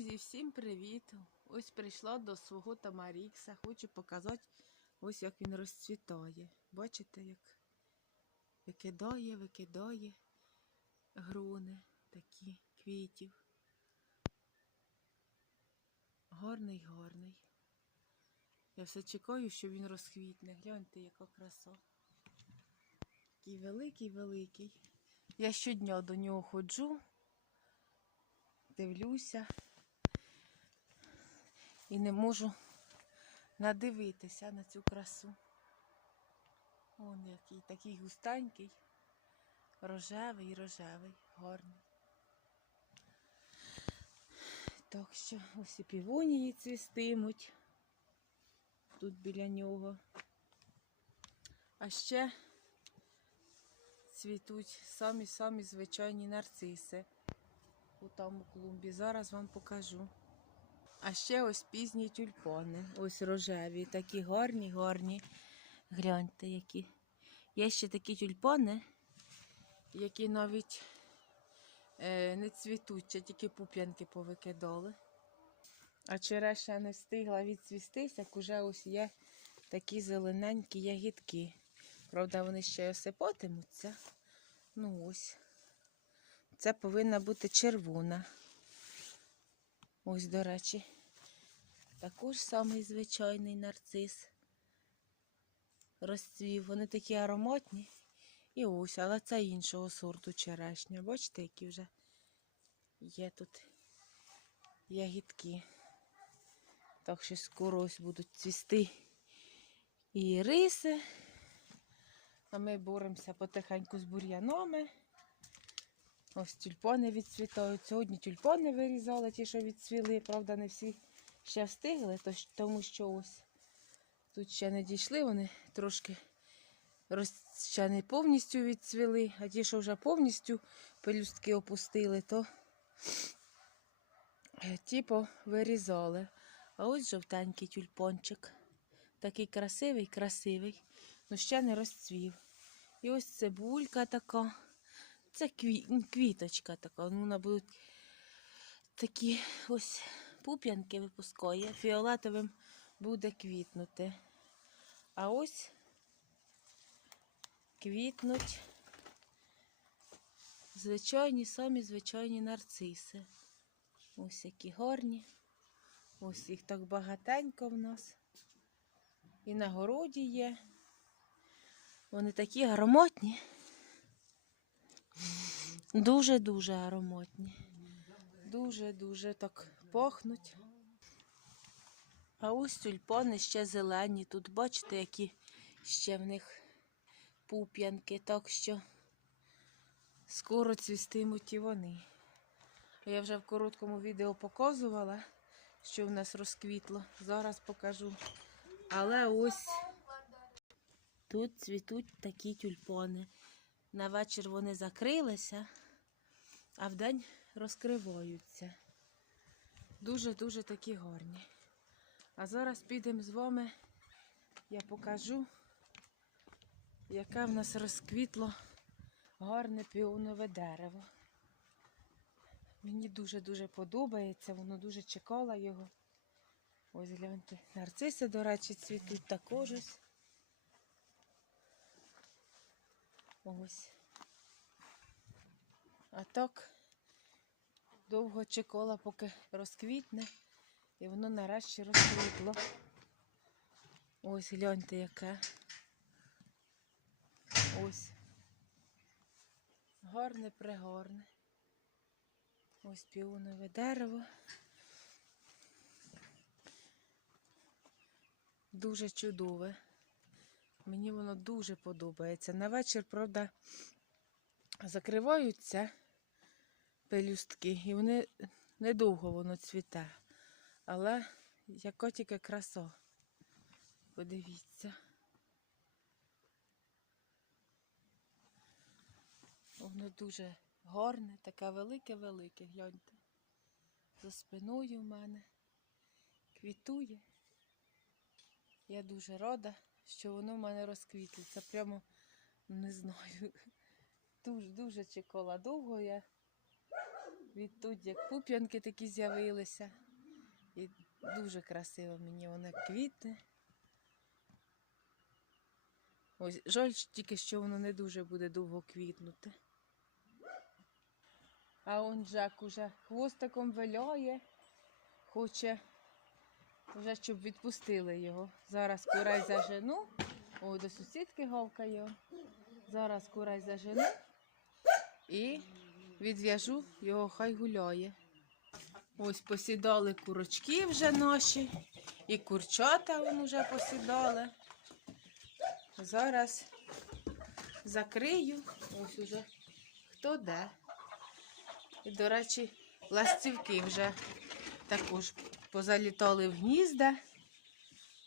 Друзі, всім привіт! Ось прийшла до свого Тамарікса. Хочу показати, ось як він розцвітає. Бачите, як викидає, викидає грони такі квітів. Гарний. Я все чекаю, що він розквітне. Гляньте, яка краса. Такий великий, великий. Я щодня до нього ходжу, дивлюся і не можу надивитися на цю красу. Он який такий густенький, рожевий, рожевий, гарний. Так що ось і півонії цвістимуть тут біля нього. А ще цвітуть самі-самі звичайні нарциси у тому клумбі. Зараз вам покажу. А ще ось пізні тюльпани. Ось рожеві, такі гарні. Гляньте, які. Є ще такі тюльпани, які навіть е, не цвітуть, тільки пуп'янки повикидали. А черешня не встигла відцвістися, як уже ось є такі зелененькі ягідки. Правда, вони ще й осипатимуться. Ну ось. Це повинна бути червона. Ось, до речі, також самий звичайний нарцис. Розцвів. Вони такі ароматні. І ось, але це іншого сорту черешня. Бачите, які вже є тут ягідки. Так що скоро ось будуть цвісти і риси. А ми боремося потихеньку з бур'янами. Ось тюльпани відцвітають. Сьогодні тюльпани вирізали, ті, що відцвіли. Правда, не всі ще встигли, тому що ось тут ще не дійшли, вони трошки роз... ще не повністю відцвіли, а ті, що вже повністю пелюстки опустили, то ті вирізали. А ось жовтенький тюльпончик. Такий красивий, красивий, ну ще не розцвів. І ось цибулька така. Це кві... квіточка така. Ну, вона будуть такі ось пуп'янки випускає. Фіолетовим буде квітнути. А ось квітнуть звичайні, самі звичайні нарциси. Ось які гарні. Ось їх так багатенько в нас. І на городі є. Вони такі ароматні. Дуже-дуже ароматні. Дуже-дуже так пахнуть. А ось тюльпани ще зелені. Тут бачите, які ще в них пуп'янки. Так що скоро цвістимуть і вони. Я вже в короткому відео показувала, що в нас розквітло. Зараз покажу. Але ось тут цвітуть такі тюльпани. На вечір вони закрилися, а вдень розкриваються. Дуже-дуже такі гарні. А зараз підемо з вами, я покажу, яке в нас розквітло гарне піонове дерево. Мені дуже-дуже подобається, воно дуже чекало його. Ось гляньте. Нарциси, до речі, цвітуть також. ось. Ось. А так довго чекала, поки розквітне, і воно нарешті розквітло. Ось гляньте яке. Ось. Гарне, пригорне. Ось піонове дерево. Дуже чудове. Мені воно дуже подобається. На вечір, правда, закриваються пелюстки, і вони недовго воно цвіте. Але яка тільки краса. Подивіться. Воно дуже гарне, таке велике-велике, гляньте. За спиною в мене квітує. Я дуже рада, що воно в мене розквітло. Це прямо не знаю. Дуже-дуже чекала довго. Я Відтуть, як пуп'янки такі з'явилися. І дуже красиво мені воно квітне. Ось, жаль тільки, що воно не дуже буде довго квітнути. А он Джек уже хвостиком виляє, хоче вже, щоб відпустили його. Зараз курай зажену. О, до сусідки гавкає. Зараз курай зажену і відв'яжу його, хай гуляє. Ось посідали курочки вже наші, і курчата вон уже посідали. Зараз закрию. Ось уже хто де. І, до речі, ластівки вже також позалітали в гнізда.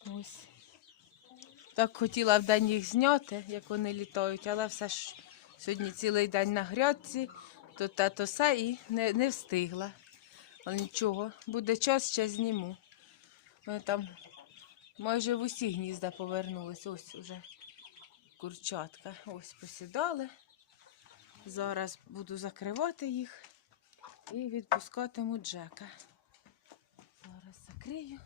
Ось. Так хотіла в день їх зняти, як вони літають, але все ж сьогодні цілий день на грядці, то та то і не, не встигла. Але нічого, буде час, ще зніму. Вони там майже в усі гнізда повернулись. Ось уже курчатка. Ось посідали. Зараз буду закривати їх і відпускатиму Джека. Зараз закрию.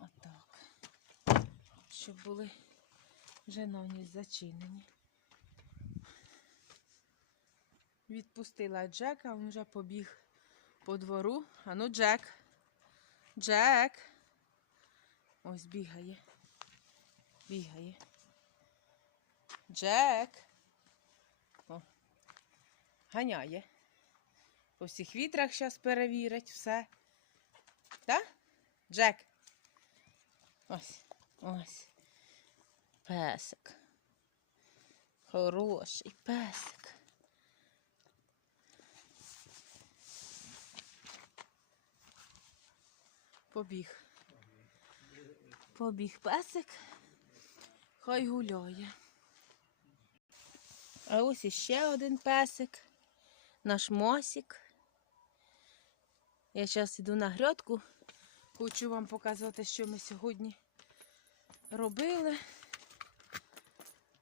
Отак. Щоб були вже на зачинені. Відпустила Джека, він вже побіг по двору. Ану, Джек. Джек. Ось бігає. Бігає. Джек. О. Ганяє. По всіх вітрах зараз перевірить все. Так? Джек. Ось. Ось. Песик. Хороший песик. Побіг. Побіг песик. Хай гуляє. А ось іще один песик. Наш мосик. Я зараз йду на грядку. Хочу вам показати, що ми сьогодні робили.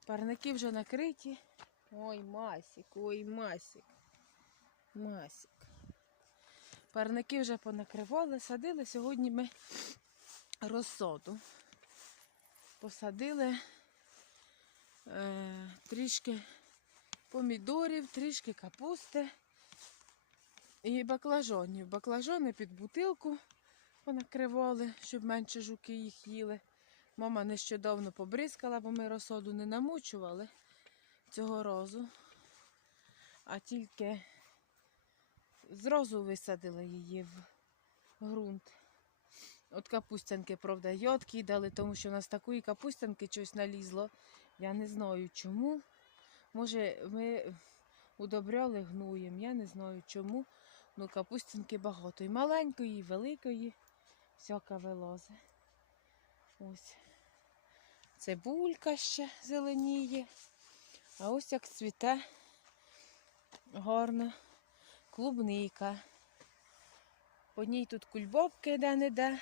Парники вже накриті. Ой, масик, ой, масик. Масик. Парники вже понакривали, садили. Сьогодні ми розсоду. Посадили е, трішки помідорів, трішки капусти і баклажанів. Баклажани під бутилку понакривали, щоб менше жуки їх їли. Мама нещодавно побризкала, бо ми розсоду не намучували цього разу, а тільки зразу висадила її в ґрунт. От капустянки, правда, йод кидали, тому що в нас такої капустянки щось налізло. Я не знаю чому. Може, ми удобряли гноєм, я не знаю чому. Ну, капустинки багато. І маленької, і великої. Всяка вилозе. Ось. Цибулька ще зеленіє. А ось як цвіте гарно. Клубника. По ній тут кульбобки де-не-де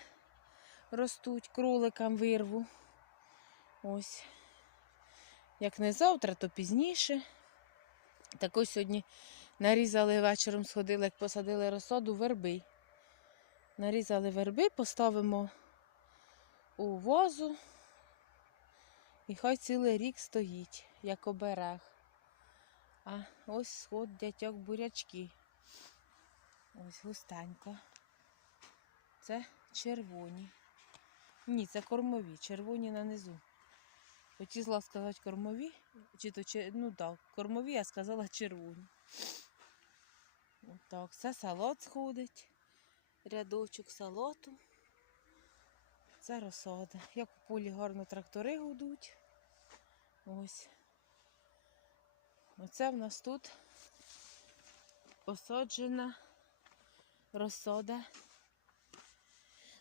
ростуть, кроликам вирву. Ось. Як не завтра, то пізніше. Так ось сьогодні нарізали вечором, сходили, як посадили розсаду верби. Нарізали верби, поставимо у возу. І хай цілий рік стоїть, як оберег. А ось сходять як бурячки. Ось густенько. Це червоні. Ні, це кормові, червоні на низу. Хотіла сказати кормові, чи то ну так, кормові, а сказала червоні. Отак, це салат сходить. Рядочок салату. Це розсада. Як у полі гарно трактори гудуть. Ось. Оце в нас тут посаджена розсада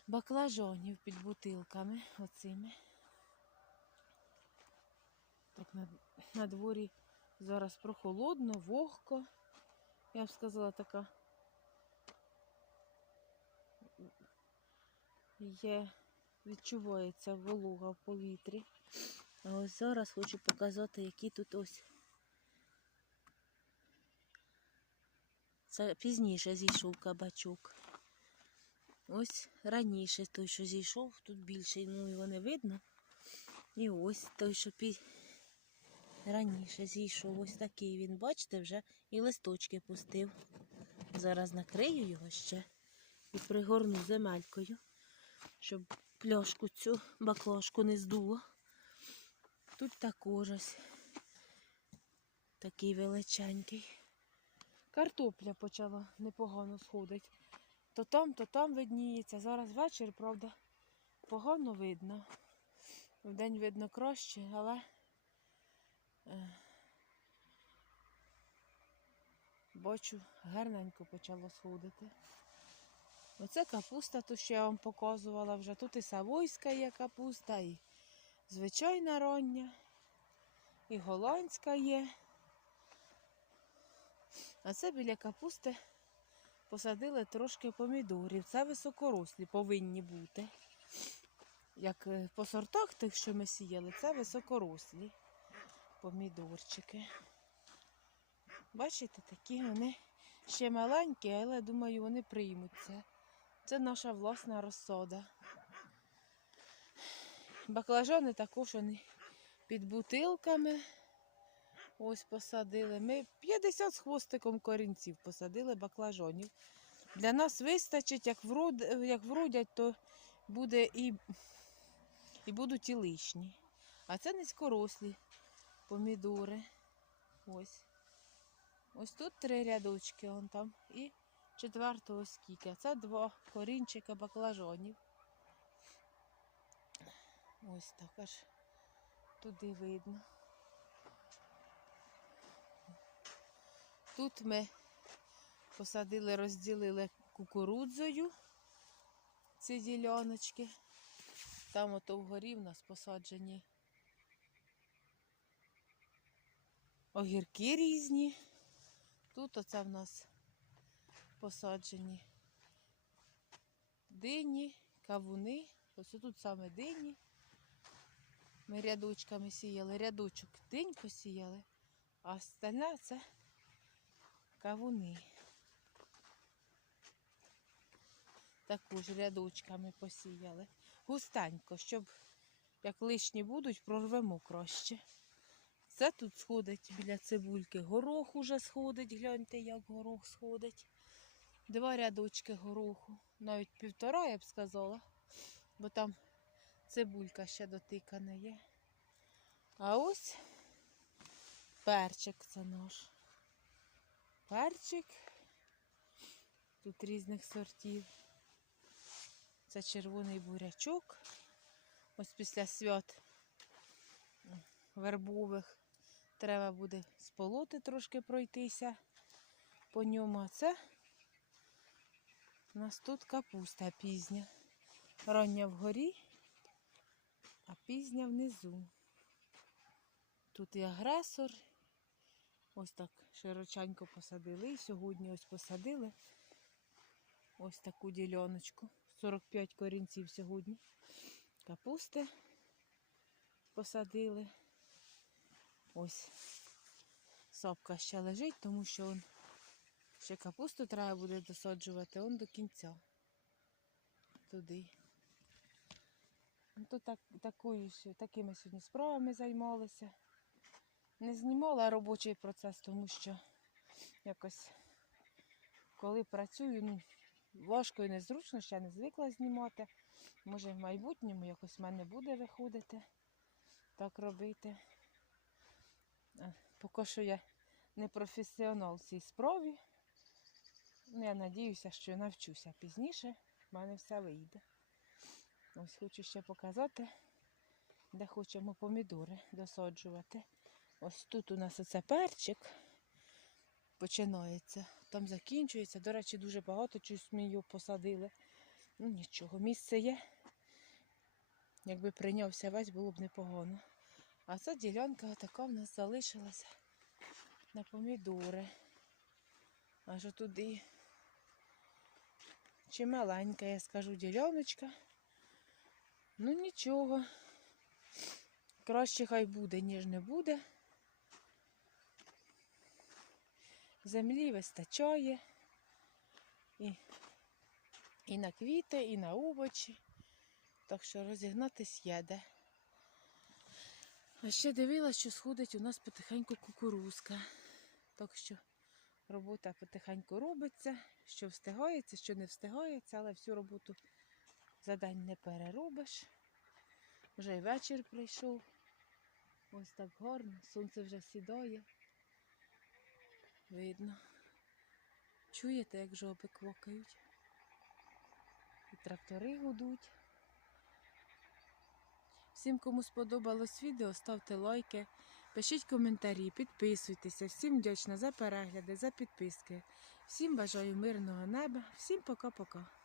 баклажанів під бутилками оцими. Так на, на дворі зараз прохолодно, вогко. Я б сказала така. Є, відчувається волога в повітрі. А ось зараз хочу показати, які тут ось са- пізніше зійшов кабачок. Ось раніше той, що зійшов, тут більший, ну його не видно. І ось той, що пі... раніше зійшов, ось такий він, бачите, вже і листочки пустив. Зараз накрию його ще і пригорну земелькою, щоб пляшку цю баклажку не здуло. Тут також ось такий величенький. Картопля почала непогано сходить. То там, то там видніється. Зараз вечір, правда, погано видно. Вдень видно краще, але е, бачу, гарненько почало сходити. Оце капуста, то що я вам показувала вже. Тут і савойська є капуста, і звичайна роння, і голландська є. А це біля капусти посадили трошки помідорів. Це високорослі повинні бути. Як е, по сортах тих, що ми сіяли, це високорослі помідорчики. Бачите, такі вони ще маленькі, але думаю, вони приймуться. Це наша власна розсода. Баклажани також вони під бутилками. Ось посадили. Ми 50 з хвостиком корінців посадили баклажанів. Для нас вистачить, як, врод, як вродять, то буде і, і будуть і лишні. А це низькорослі помідори. Ось. Ось тут три рядочки, он там. І четвертого скільки. Це два корінчика баклажанів. Ось так аж туди видно. Тут ми посадили, розділили кукурудзою ці діляночки. Там ото вгорі в нас посаджені огірки різні. Тут оце в нас посаджені дині, кавуни. Ось тут саме дині. Ми рядочками сіяли, рядочок динь посіяли, а остальне це кавуни. Також рядочками посіяли. Густенько, щоб як лишні будуть, прорвемо краще. Це тут сходить біля цибульки. Горох уже сходить. Гляньте, як горох сходить. Два рядочки гороху. Навіть півтора, я б сказала. Бо там цибулька ще дотикана є. А ось перчик це наш. Перчик. Тут різних сортів. Це червоний бурячок. Ось після свят вербових треба буде сполоти трошки пройтися по ньому. А це у нас тут капуста пізня. Рання вгорі, а пізня внизу. Тут і агресор. Ось так широченько посадили. І сьогодні ось посадили ось таку діляночку. 45 корінців сьогодні. Капусти посадили. Ось сапка ще лежить, тому що он ще капусту треба буде досаджувати он до кінця. Туди. Ну, То так, такою, такими сьогодні справами займалися. Не знімала робочий процес, тому що якось коли працюю, ну, важко і незручно, ще не звикла знімати. Може в майбутньому якось в мене буде виходити так робити. Поки що я не професіонал в цій справі. Ну, я надіюся, що навчуся пізніше, в мене все вийде. Ось хочу ще показати, де хочемо помідори досаджувати. Ось тут у нас оце перчик починається, там закінчується. До речі, дуже багато чогось ми його посадили. Ну нічого, місце є. Якби прийнявся весь, було б непогано. А ця ділянка така в нас залишилася на помідори. Аж туди. Чималенька, я скажу, діляночка. Ну нічого. Краще хай буде, ніж не буде. Землі вистачає. І, і на квіти, і на овочі. Так що розігнатись є де. А ще дивилась, що сходить у нас потихеньку кукурузка. Так що робота потихеньку робиться, що встигається, що не встигається, але всю роботу за день не переробиш. Вже й вечір прийшов. Ось так гарно, сонце вже сідає. Видно. Чуєте, як жоби квокають? І трактори гудуть. Всім, кому сподобалось відео, ставте лайки, пишіть коментарі, підписуйтеся. Всім вдячна за перегляди, за підписки. Всім бажаю мирного неба. Всім пока-пока.